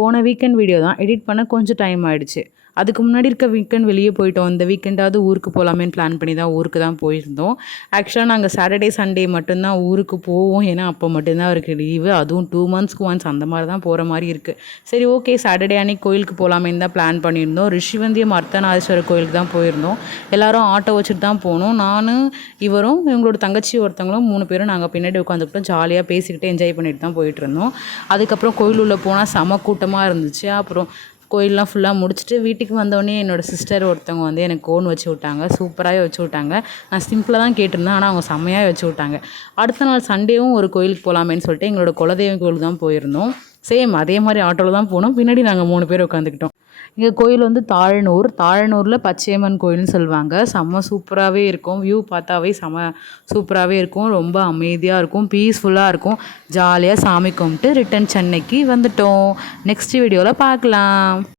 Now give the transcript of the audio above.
போன weekend video தான் edit பண்ண கொஞ்சம் டைம் ஆயிடுச்சு. அதுக்கு முன்னாடி இருக்க வீக்கெண்ட் வெளியே போயிட்டோம். இந்த வீக்கெண்டாவது ஊருக்கு போகலாமேன்னு பிளான் பண்ணி தான் ஊருக்கு தான் போயிருந்தோம். ஆக்சுவலாக நாங்கள் சாட்டர்டே, சண்டே மட்டும்தான் ஊருக்கு போவோம். ஏன்னா அப்போ மட்டும்தான் அவருக்கு லீவு. அதுவும் 2 மந்த்ஸ்க்கு ஒன்ஸ் அந்த மாதிரி தான் போகிற மாதிரி இருக்குது. சரி, ஓகே, சாட்டர்டே அன்னைக்கு கோயிலுக்கு போகலாமேன்னு தான் பிளான் பண்ணியிருந்தோம். ரிஷிவந்தியம் அர்த்தநாதீஸ்வரர் கோயிலுக்கு தான் போயிருந்தோம். எல்லோரும் ஆட்டோ வச்சுட்டு தான் போனோம். நானும் இவரும் இவங்களோட தங்கச்சி ஒருத்தவங்களும் 3 பேரும் நாங்கள் பின்னாடி உட்காந்துக்கிட்டோம். ஜாலியாக பேசிக்கிட்டு என்ஜாய் பண்ணிட்டு தான் போயிட்டு இருந்தோம். அதுக்கப்புறம் கோயில் உள்ள போனால் செம கூட்டமாக இருந்துச்சு. அப்புறம் கோயிலெலாம் ஃபுல்லாக முடிச்சுட்டு வீட்டுக்கு வந்தோடனே என்னோடய சிஸ்டர் ஒருத்தவங்க வந்து எனக்கு கோன் வச்சு விட்டாங்க. சூப்பராகவே வச்சு விட்டாங்க. நான் சிம்பிளாக தான் கேட்டிருந்தேன், ஆனால் அவங்க செம்மையாக வச்சு விட்டாங்க. அடுத்த நாள் சண்டேவும் ஒரு கோயிலுக்கு போகலாமேன்னு சொல்லிட்டு எங்களோட குலதெய்வம் கோயிலுக்கு தான் போயிருந்தோம். சேம் அதே மாதிரி ஆட்டோவில் தான் போனோம். பின்னாடி நாங்கள் 3 பேர் உட்காந்துக்கிட்டோம். எங்கள் கோயில் வந்து தாழனூரில் பச்சையம்மன் கோயில்னு சொல்லுவாங்க. செம்ம சூப்பராகவே இருக்கும். வியூ பார்த்தாவே செம்ம சூப்பராகவே இருக்கும். ரொம்ப அமைதியாக இருக்கும், பீஸ்ஃபுல்லாக இருக்கும். ஜாலியாக சாமி கும்பிட்டு ரிட்டன் சென்னைக்கு வந்துட்டோம். நெக்ஸ்ட் வீடியோவில் பார்க்கலாம்.